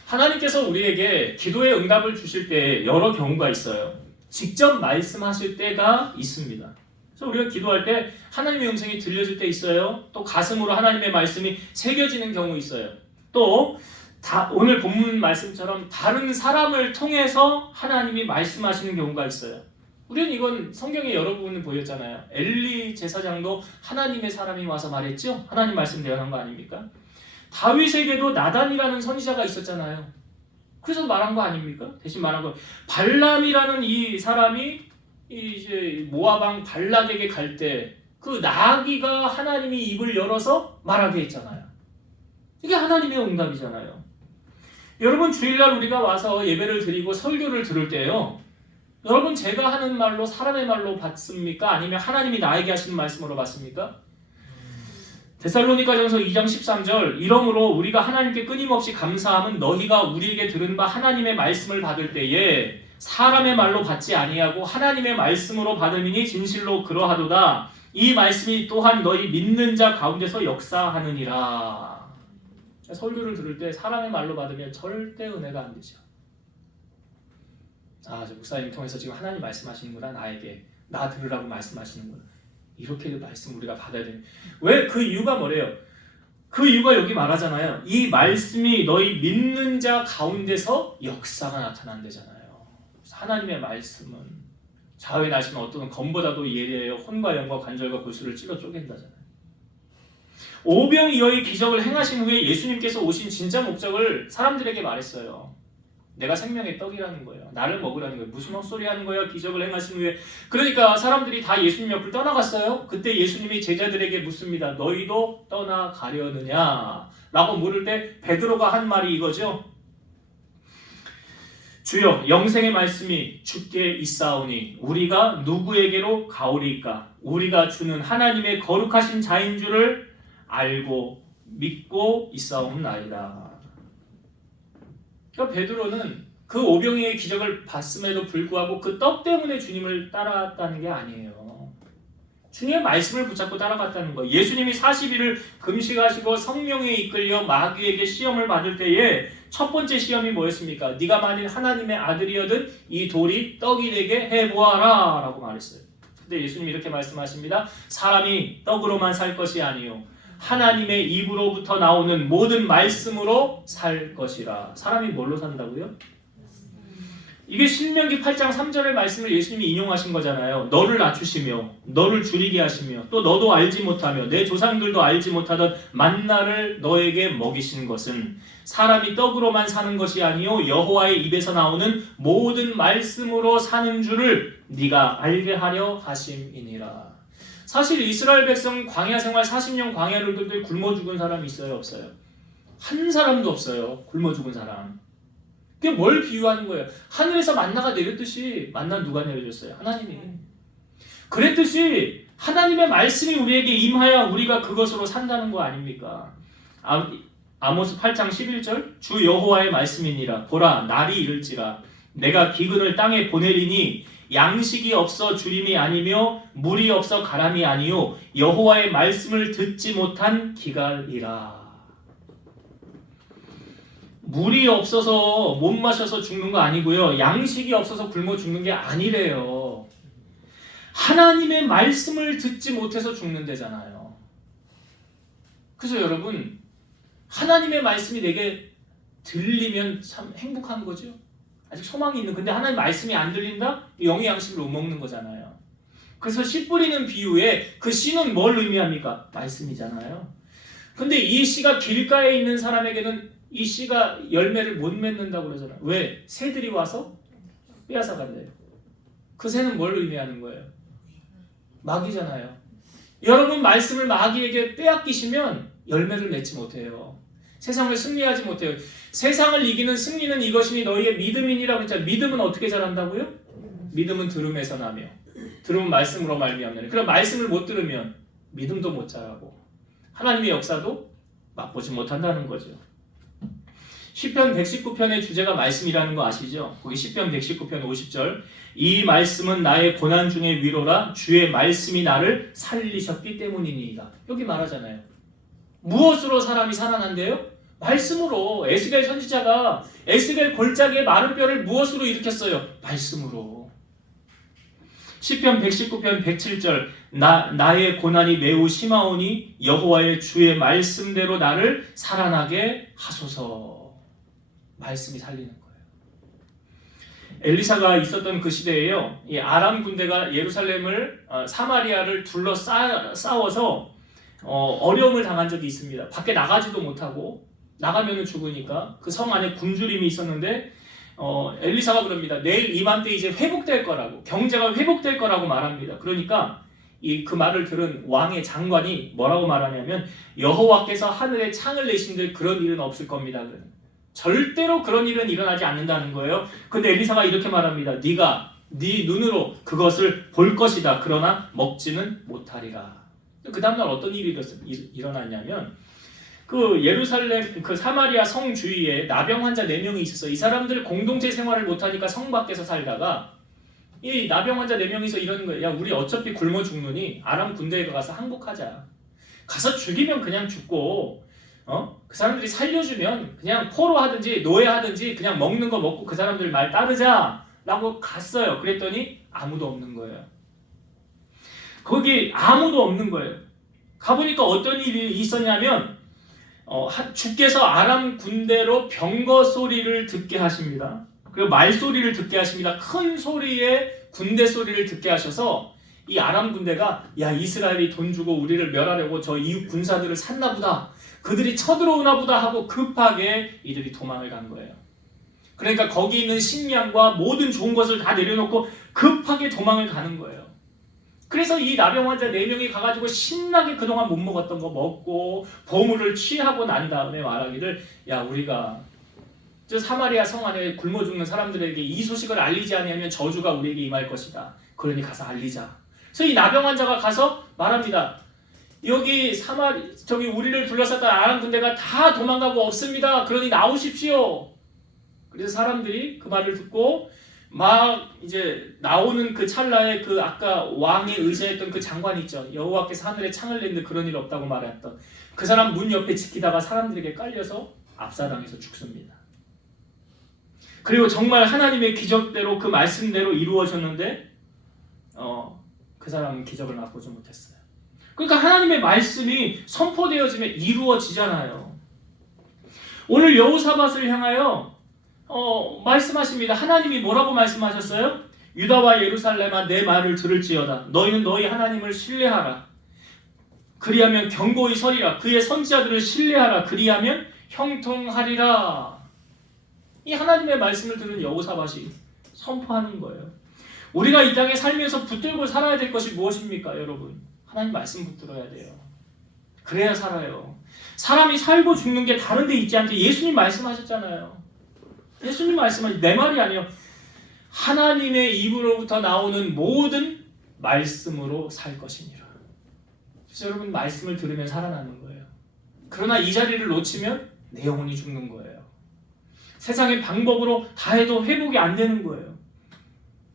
하나님께서 우리에게 기도의 응답을 주실 때 여러 경우가 있어요. 직접 말씀하실 때가 있습니다. 그래서 우리가 기도할 때 하나님의 음성이 들려질 때 있어요. 또 가슴으로 하나님의 말씀이 새겨지는 경우 있어요. 또 오늘 본문 말씀처럼 다른 사람을 통해서 하나님이 말씀하시는 경우가 있어요. 우리는 이건 성경의 여러 부분을 보였잖아요. 엘리 제사장도 하나님의 사람이 와서 말했죠. 하나님 말씀 대언한 거 아닙니까? 다윗에게도 나단이라는 선지자가 있었잖아요. 그래서 말한 거 아닙니까? 대신 말한 거. 발람이라는 이 사람이 이제 모압 왕 발락에게 갈 때 그 나귀가 하나님이 입을 열어서 말하게 했잖아요. 이게 하나님의 응답이잖아요. 여러분 주일날 우리가 와서 예배를 드리고 설교를 들을 때요, 여러분 제가 하는 말로 사람의 말로 받습니까? 아니면 하나님이 나에게 하시는 말씀으로 받습니까? 데살로니가전서 2장 13절 이러므로 우리가 하나님께 끊임없이 감사함은 너희가 우리에게 들은 바 하나님의 말씀을 받을 때에 사람의 말로 받지 아니하고 하나님의 말씀으로 받음이니 진실로 그러하도다. 이 말씀이 또한 너희 믿는 자 가운데서 역사하느니라. 설교를 들을 때 사람의 말로 받으면 절대 은혜가 안 되죠. 아, 저 목사님 통해서 지금 하나님 말씀하시는구나, 나에게 나 들으라고 말씀하시는구나. 이렇게 말씀 우리가 받아야 돼요. 왜? 그 이유가 뭐래요? 그 이유가 여기 말하잖아요. 이 말씀이 너희 믿는 자 가운데서 역사가 나타난대잖아요. 하나님의 말씀은 좌우에 나시는 어떤 검보다도 예리해요. 혼과 영과 관절과 골수를 찔러 쪼갠다잖아요. 오병이어의 기적을 행하신 후에 예수님께서 오신 진짜 목적을 사람들에게 말했어요. 내가 생명의 떡이라는 거예요. 나를 먹으라는 거예요. 무슨 헛소리 하는 거예요? 기적을 행하신 후에. 그러니까 사람들이 다 예수님 옆을 떠나갔어요. 그때 예수님이 제자들에게 묻습니다. 너희도 떠나가려느냐? 라고 물을 때 베드로가 한 말이 이거죠. 주여, 영생의 말씀이 주께 있사오니 우리가 누구에게로 가오리이까? 우리가 주는 하나님의 거룩하신 자인 줄을 알고 믿고 있사옵나이다. 그러니까 베드로는 그 오병이어의 기적을 봤음에도 불구하고 그 떡 때문에 주님을 따라갔다는 게 아니에요. 주님의 말씀을 붙잡고 따라갔다는 거예요. 예수님이 40일을 금식하시고 성령에 이끌려 마귀에게 시험을 받을 때에 첫 번째 시험이 뭐였습니까? 네가 만일 하나님의 아들이어든 이 돌이 떡이 되게 해보아라 라고 말했어요. 근데 예수님이 이렇게 말씀하십니다. 사람이 떡으로만 살 것이 아니요 하나님의 입으로부터 나오는 모든 말씀으로 살 것이라. 사람이 뭘로 산다고요? 이게 신명기 8장 3절의 말씀을 예수님이 인용하신 거잖아요. 너를 낮추시며 너를 줄이게 하시며 또 너도 알지 못하며 내 조상들도 알지 못하던 만나를 너에게 먹이신 것은 사람이 떡으로만 사는 것이 아니요 여호와의 입에서 나오는 모든 말씀으로 사는 줄을 네가 알게 하려 하심이니라. 사실 이스라엘 백성 광야 생활 40년 광야를 돌 때 굶어 죽은 사람이 있어요? 없어요? 한 사람도 없어요. 굶어 죽은 사람. 그게 뭘 비유하는 거예요? 하늘에서 만나가 내렸듯이 만나 누가 내려줬어요? 하나님이. 그랬듯이 하나님의 말씀이 우리에게 임하여 우리가 그것으로 산다는 거 아닙니까? 아모스 8장 11절 주 여호와의 말씀이니라. 보라 날이 이를지라 내가 기근을 땅에 보내리니 양식이 없어 주림이 아니며 물이 없어 가람이 아니요 여호와의 말씀을 듣지 못한 기갈이라. 물이 없어서 못 마셔서 죽는 거 아니고요. 양식이 없어서 굶어 죽는 게 아니래요. 하나님의 말씀을 듣지 못해서 죽는데잖아요. 그래서 여러분 하나님의 말씀이 내게 들리면 참 행복한 거죠. 아직 소망이 있는. 근데 하나님 말씀이 안 들린다? 영의 양식을 못 먹는 거잖아요. 그래서 씨 뿌리는 비유에 그 씨는 뭘 의미합니까? 말씀이잖아요. 근데 이 씨가 길가에 있는 사람에게는 이 씨가 열매를 못 맺는다고 그러잖아요. 왜? 새들이 와서 빼앗아 간대요. 그 새는 뭘 의미하는 거예요? 마귀잖아요. 여러분 말씀을 마귀에게 빼앗기시면 열매를 맺지 못해요. 세상을 승리하지 못해요. 세상을 이기는 승리는 이것이니 너희의 믿음이니라고 했잖아요. 믿음은 어떻게 자란다고요? 믿음은 들음에서 나며 들음은 말씀으로 말미암느니라. 그럼 말씀을 못 들으면 믿음도 못 자라고 하나님의 역사도 맛보지 못한다는 거죠. 시편 119편의 주제가 말씀이라는 거 아시죠? 거기 시편 119편 50절 이 말씀은 나의 고난 중의 위로라 주의 말씀이 나를 살리셨기 때문이니이다. 여기 말하잖아요. 무엇으로 사람이 살아난대요? 말씀으로. 에스겔 선지자가 에스겔 골짜기의 마른 뼈를 무엇으로 일으켰어요? 말씀으로. 시편 119편 107절 나의 고난이 매우 심하오니 여호와의 주의 말씀대로 나를 살아나게 하소서. 말씀이 살리는 거예요. 엘리사가 있었던 그 시대에요. 이 아람 군대가 예루살렘을 사마리아를 둘러싸워서 어려움을 당한 적이 있습니다. 밖에 나가지도 못하고 나가면 죽으니까 그 성 안에 굶주림이 있었는데 엘리사가 그럽니다. 내일 이맘때 이제 회복될 거라고 경제가 회복될 거라고 말합니다. 그러니까 그 말을 들은 왕의 장관이 뭐라고 말하냐면 여호와께서 하늘에 창을 내신들 그런 일은 없을 겁니다. 절대로 그런 일은 일어나지 않는다는 거예요. 근데 엘리사가 이렇게 말합니다. 네가 네 눈으로 그것을 볼 것이다. 그러나 먹지는 못하리라. 그 다음날 어떤 일이 일어났냐면 그 예루살렘 그 사마리아 성 주위에 나병 환자 4명이 있었어. 이 사람들 공동체 생활을 못하니까 성 밖에서 살다가 이 나병 환자 4명이서 이러는 거예요. 야, 우리 어차피 굶어 죽느니 아람 군대에 가서 항복하자. 가서 죽이면 그냥 죽고 그 사람들이 살려주면 그냥 포로 하든지 노예하든지 그냥 먹는 거 먹고 그 사람들 말 따르자 라고 갔어요. 그랬더니 아무도 없는 거예요. 거기 아무도 없는 거예요. 가보니까 어떤 일이 있었냐면 주께서 아람 군대로 병거 소리를 듣게 하십니다. 그리고 말소리를 듣게 하십니다. 큰 소리에 군대 소리를 듣게 하셔서 이 아람 군대가 야, 이스라엘이 돈 주고 우리를 멸하려고 저 이웃 군사들을 샀나 보다. 그들이 쳐들어오나 보다 하고 급하게 이들이 도망을 간 거예요. 그러니까 거기 있는 식량과 모든 좋은 것을 다 내려놓고 급하게 도망을 가는 거예요. 그래서 이 나병 환자 4명이 가가지고 신나게 그동안 못 먹었던 거 먹고 보물을 취하고 난 다음에 말하기를 야, 우리가 저 사마리아 성 안에 굶어 죽는 사람들에게 이 소식을 알리지 않으면 저주가 우리에게 임할 것이다. 그러니 가서 알리자. 그래서 이 나병 환자가 가서 말합니다. 여기 저기 우리를 둘러쌌던 아람 군대가 다 도망가고 없습니다. 그러니 나오십시오. 그래서 사람들이 그 말을 듣고 막 이제 나오는 그 찰나에 그 아까 왕이 의지했던 그 장관 있죠. 여호와께서 하늘에 창을 냈는데 그런 일 없다고 말했던 그 사람 문 옆에 지키다가 사람들에게 깔려서 압사당해서 죽습니다. 그리고 정말 하나님의 기적대로 그 말씀대로 이루어졌는데 그 사람은 기적을 맛보지 못했어요. 그러니까 하나님의 말씀이 선포되어지면 이루어지잖아요. 오늘 여호사밧을 향하여 말씀하십니다. 하나님이 뭐라고 말씀하셨어요? 유다와 예루살렘아 내 말을 들을지어다. 너희는 너희 하나님을 신뢰하라. 그리하면 견고히 서리라. 그의 선지자들을 신뢰하라. 그리하면 형통하리라. 이 하나님의 말씀을 들은 여호사밧이 선포하는 거예요. 우리가 이 땅에 살면서 붙들고 살아야 될 것이 무엇입니까, 여러분? 하나님 말씀 붙들어야 돼요. 그래야 살아요. 사람이 살고 죽는 게 다른 데 있지 않게 예수님 말씀하셨잖아요. 예수님 말씀은 내 말이 아니에요. 하나님의 입으로부터 나오는 모든 말씀으로 살 것이니라. 그래서 여러분 말씀을 들으면 살아나는 거예요. 그러나 이 자리를 놓치면 내 영혼이 죽는 거예요. 세상의 방법으로 다 해도 회복이 안 되는 거예요.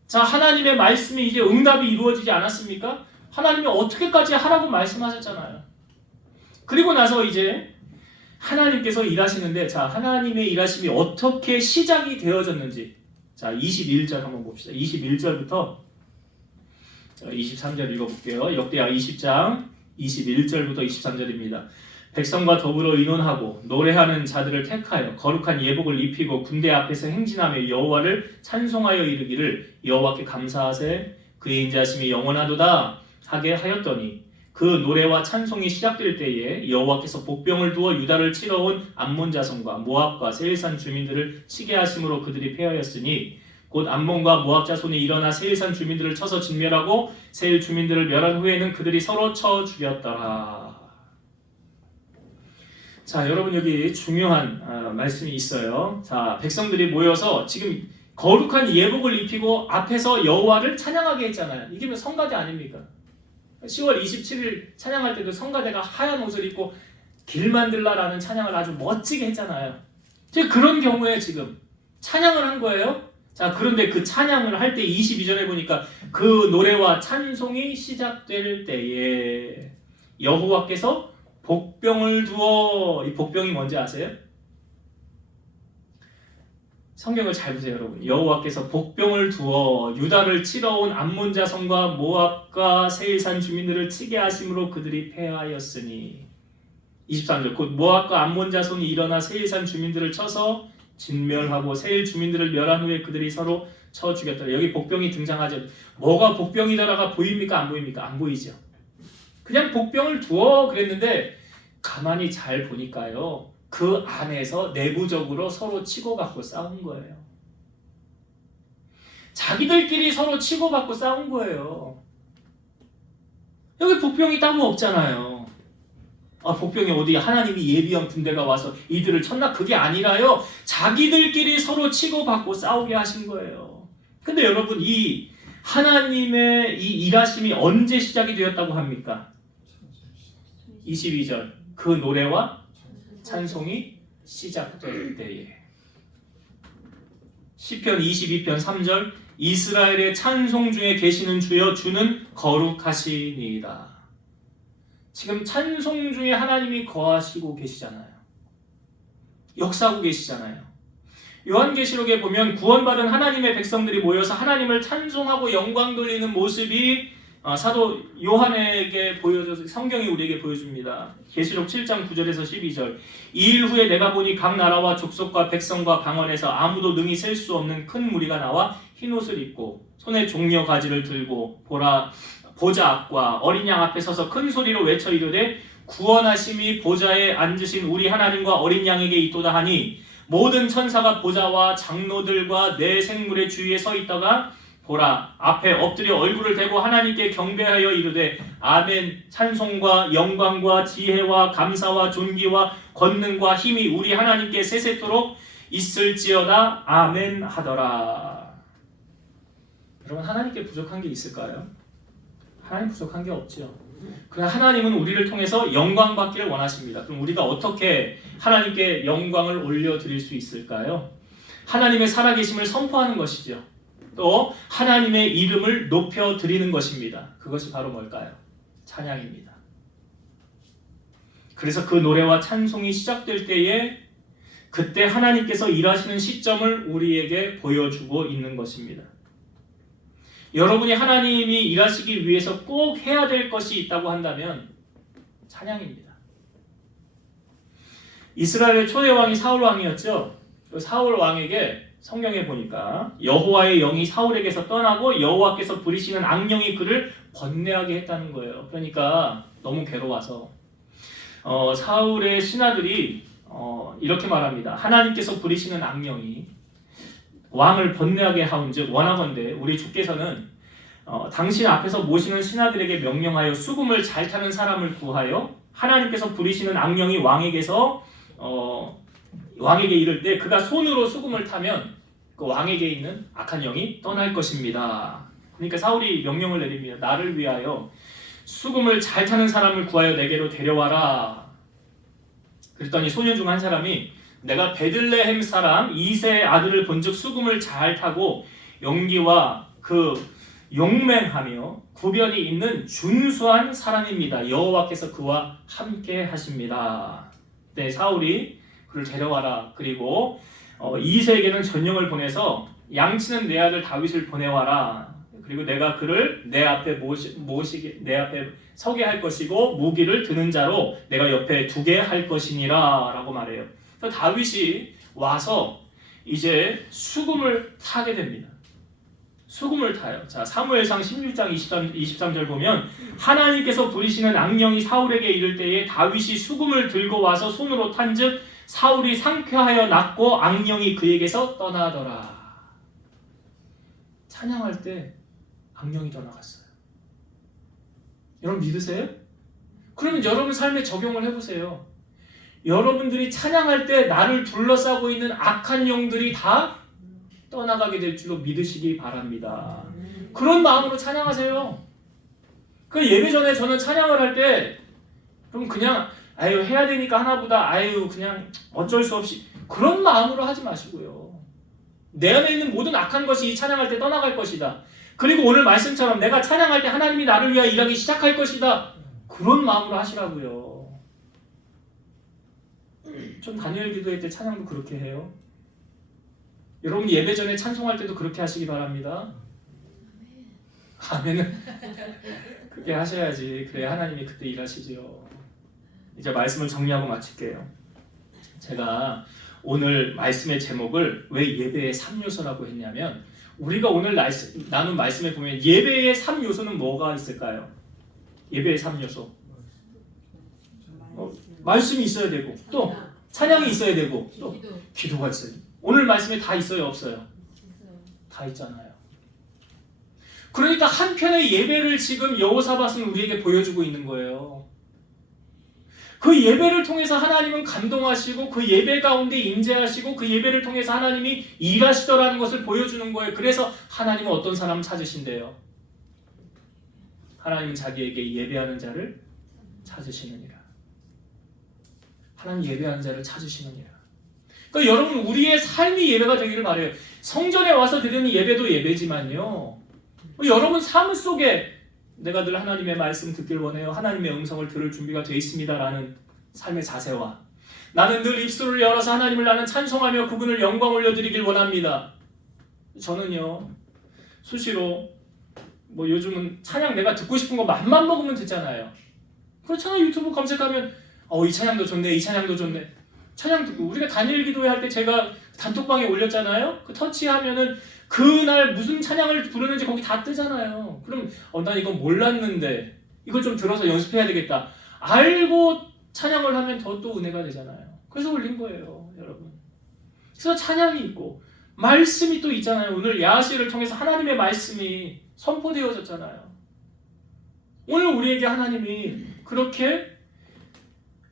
자, 하나님의 말씀이 이제 응답이 이루어지지 않았습니까? 하나님이 어떻게까지 하라고 말씀하셨잖아요. 그리고 나서 이제 하나님께서 일하시는데 자, 하나님의 일하심이 어떻게 시작이 되어졌는지 자, 21절 한번 봅시다. 21절부터 23절 읽어볼게요. 역대하 20장 21절부터 23절입니다. 백성과 더불어 의논하고 노래하는 자들을 택하여 거룩한 예복을 입히고 군대 앞에서 행진하며 여호와를 찬송하여 이르기를 여호와께 감사하세 그의 인자하심이 영원하도다 하게 하였더니 그 노래와 찬송이 시작될 때에 여호와께서 복병을 두어 유다를 치러 온 암몬 자손과 모압과 세일산 주민들을 치게 하심으로 그들이 패하였으니 곧 암몬과 모압 자손이 일어나 세일산 주민들을 쳐서 진멸하고 세일 주민들을 멸한 후에는 그들이 서로 쳐 죽였더라. 자, 여러분 여기 중요한 말씀이 있어요. 자, 백성들이 모여서 지금 거룩한 예복을 입히고 앞에서 여호와를 찬양하게 했잖아요. 이게 뭐 성가대 아닙니까? 10월 27일 찬양할 때도 성가대가 하얀 옷을 입고 길 만들라라는 찬양을 아주 멋지게 했잖아요. 지금 그런 경우에 지금 찬양을 한 거예요. 자, 그런데 그 찬양을 할 때 22절에 보니까 그 노래와 찬송이 시작될 때에 여호와께서 복병을 두어, 이 복병이 뭔지 아세요? 성경을 잘 보세요, 여러분. 여호와께서 복병을 두어 유다를 치러 온 암몬 자손과 모압과 세일산 주민들을 치게 하심으로 그들이 패하였으니 23절 곧 모압과 암몬 자손이 일어나 세일산 주민들을 쳐서 진멸하고 세일 주민들을 멸한 후에 그들이 서로 쳐 죽였더라. 여기 복병이 등장하죠. 뭐가 복병이더라가 보입니까? 안 보입니까? 안 보이죠. 그냥 복병을 두어 그랬는데 가만히 잘 보니까요. 그 안에서 내부적으로 서로 치고받고 싸운 거예요. 자기들끼리 서로 치고받고 싸운 거예요. 여기 복병이 따로 없잖아요. 복병이 어디 하나님이 예비한 군대가 와서 이들을 쳤나? 그게 아니라요. 자기들끼리 서로 치고받고 싸우게 하신 거예요. 근데 여러분, 이 하나님의 이 일하심이 언제 시작이 되었다고 합니까? 22절. 그 노래와 찬송이 시작될 때에. 시편 22편 3절. 이스라엘의 찬송 중에 계시는 주여, 주는 거룩하시니이다. 지금 찬송 중에 하나님이 거하시고 계시잖아요. 역사하고 계시잖아요. 요한계시록에 보면 구원받은 하나님의 백성들이 모여서 하나님을 찬송하고 영광 돌리는 모습이 사도 요한에게 보여줘서 성경이 우리에게 보여줍니다. 계시록 7장 9절에서 12절. 이 일 후에 내가 보니 각 나라와 족속과 백성과 방언에서 아무도 능히 셀 수 없는 큰 무리가 나와 흰옷을 입고 손에 종려 가지를 들고 보좌 앞과 어린 양 앞에 서서 큰 소리로 외쳐 이르되 구원하심이 보좌에 앉으신 우리 하나님과 어린 양에게 있도다 하니 모든 천사가 보좌와 장로들과 내 생물의 주위에 서 있다가 보라 앞에 엎드려 얼굴을 대고 하나님께 경배하여 이르되 아멘. 찬송과 영광과 지혜와 감사와 존귀와 권능과 힘이 우리 하나님께 세세토록 있을지어다. 아멘 하더라. 여러분, 하나님께 부족한 게 있을까요? 하나님 부족한 게 없죠. 그러나 하나님은 우리를 통해서 영광 받기를 원하십니다. 그럼 우리가 어떻게 하나님께 영광을 올려드릴 수 있을까요? 하나님의 살아계심을 선포하는 것이죠. 또 하나님의 이름을 높여드리는 것입니다. 그것이 바로 뭘까요? 찬양입니다. 그래서 그 노래와 찬송이 시작될 때에 그때 하나님께서 일하시는 시점을 우리에게 보여주고 있는 것입니다. 여러분이 하나님이 일하시기 위해서 꼭 해야 될 것이 있다고 한다면 찬양입니다. 이스라엘의 초대 왕이 사울 왕이었죠. 그 사울 왕에게 성경에 보니까 여호와의 영이 사울에게서 떠나고 여호와께서 부리시는 악령이 그를 번뇌하게 했다는 거예요. 그러니까 너무 괴로워서 사울의 신하들이 이렇게 말합니다. 하나님께서 부리시는 악령이 왕을 번뇌하게 하온즉 원하건대 우리 주께서는 당신 앞에서 모시는 신하들에게 명령하여 수금을 잘 타는 사람을 구하여 하나님께서 부리시는 악령이 왕에게 이를 때 그가 손으로 수금을 타면 그 왕에게 있는 악한 영이 떠날 것입니다. 그러니까 사울이 명령을 내립니다. 나를 위하여 수금을 잘 타는 사람을 구하여 내게로 데려와라. 그랬더니 소년 중 한 사람이 내가 베들레헴 사람 이새의 아들을 본즉 수금을 잘 타고 용기와 그 용맹하며 구변이 있는 준수한 사람입니다. 여호와께서 그와 함께 하십니다. 네, 사울이 그를 데려와라. 그리고 이새에게는 전령을 보내서 양치는 내 아들 다윗을 보내와라. 그리고 내가 그를 내 앞에 내 앞에 서게 할 것이고 무기를 드는 자로 내가 옆에 두게 할 것이니라 라고 말해요. 그래서 다윗이 와서 이제 수금을 타게 됩니다. 수금을 타요. 자, 사무엘상 16장 23절 보면 하나님께서 부리시는 악령이 사울에게 이를 때에 다윗이 수금을 들고 와서 손으로 탄즉 사울이 상쾌하여 낫고 악령이 그에게서 떠나더라. 찬양할 때 악령이 떠나갔어요. 여러분 믿으세요? 그러면 여러분 삶에 적용을 해보세요. 여러분들이 찬양할 때 나를 둘러싸고 있는 악한 영들이 다 떠나가게 될 줄로 믿으시기 바랍니다. 그런 마음으로 찬양하세요. 그 예배 전에 저는 찬양을 할 때 그냥 해야 되니까 하나보다 그냥 어쩔 수 없이 그런 마음으로 하지 마시고요. 내 안에 있는 모든 악한 것이 이 찬양할 때 떠나갈 것이다. 그리고 오늘 말씀처럼 내가 찬양할 때 하나님이 나를 위하여 일하기 시작할 것이다. 그런 마음으로 하시라고요. 전 다니엘 기도회 때 찬양도 그렇게 해요. 여러분 예배 전에 찬송할 때도 그렇게 하시기 바랍니다. 아멘은 그렇게 하셔야지. 그래야 하나님이 그때 일하시지요. 이제 말씀을 정리하고 마칠게요. 제가 오늘 말씀의 제목을 왜 예배의 3요소라고 했냐면 우리가 오늘 나눈 말씀에 보면 예배의 3요소는 뭐가 있을까요? 예배의 3요소 말씀이 있어야 되고 또 찬양이 있어야 되고 또 기도가 있어요. 오늘 말씀에 다 있어요? 없어요? 다 있잖아요. 그러니까 한편의 예배를 지금 여호사밧은 우리에게 보여주고 있는 거예요. 그 예배를 통해서 하나님은 감동하시고 그 예배 가운데 임재하시고 그 예배를 통해서 하나님이 일하시더라는 것을 보여주는 거예요. 그래서 하나님은 어떤 사람을 찾으신대요? 하나님은 자기에게 예배하는 자를 찾으시느니라. 하나님 예배하는 자를 찾으시느니라. 그러니까 여러분, 우리의 삶이 예배가 되기를 바라요. 성전에 와서 드리는 예배도 예배지만요, 여러분 삶 속에 내가 늘 하나님의 말씀 듣길 원해요. 하나님의 음성을 들을 준비가 되어 있습니다라는 삶의 자세와 나는 늘 입술을 열어서 하나님을 나는 찬송하며 그분을 영광 올려드리길 원합니다. 저는요, 수시로 요즘은 찬양 내가 듣고 싶은 거 맘만 먹으면 듣잖아요. 그렇잖아요. 유튜브 검색하면 이 찬양도 좋네, 이 찬양도 좋네. 찬양 듣고, 우리가 단일 기도회 할 때 제가 단톡방에 올렸잖아요. 그 터치하면은 그날 무슨 찬양을 부르는지 거기 다 뜨잖아요. 그럼 난 이건 몰랐는데 이걸 좀 들어서 연습해야 되겠다. 알고 찬양을 하면 더 또 은혜가 되잖아요. 그래서 올린 거예요, 여러분. 그래서 찬양이 있고 말씀이 또 있잖아요. 오늘 야시를 통해서 하나님의 말씀이 선포되어졌잖아요. 오늘 우리에게 하나님이 그렇게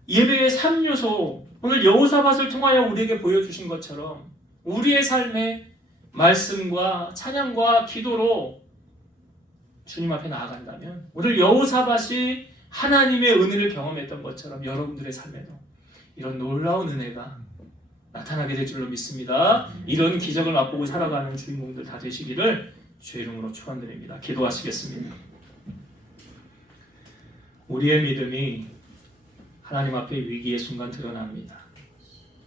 예배의 3요소, 오늘 여호사밧을 통하여 우리에게 보여주신 것처럼 우리의 삶에 말씀과 찬양과 기도로 주님 앞에 나아간다면 오늘 여호사밧이 하나님의 은혜를 경험했던 것처럼 여러분들의 삶에도 이런 놀라운 은혜가 나타나게 될 줄로 믿습니다. 이런 기적을 맛보고 살아가는 주인공들 다 되시기를 주의 이름으로 축원드립니다. 기도하시겠습니다. 우리의 믿음이 하나님 앞에 위기의 순간 드러납니다.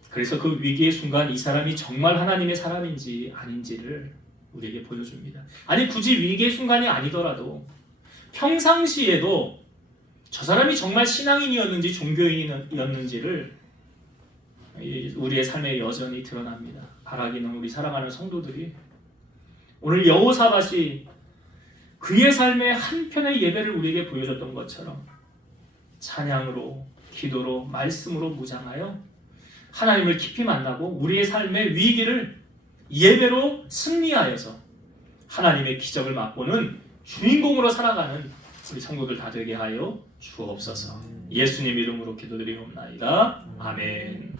그래서 그 위기의 순간 이 사람이 정말 하나님의 사람인지 아닌지를 우리에게 보여줍니다. 아니 굳이 위기의 순간이 아니더라도 평상시에도 저 사람이 정말 신앙인이었는지 종교인이었는지를 우리의 삶에 여전히 드러납니다. 바라기는 우리 사랑하는 성도들이 오늘 여호사밧이 그의 삶의 한편의 예배를 우리에게 보여줬던 것처럼 찬양으로, 기도로, 말씀으로 무장하여 하나님을 깊이 만나고 우리의 삶의 위기를 예배로 승리하여서 하나님의 기적을 맛보는 주인공으로 살아가는 우리 성도들 다 되게 하여 주옵소서. 예수님 이름으로 기도드리옵나이다. 아멘.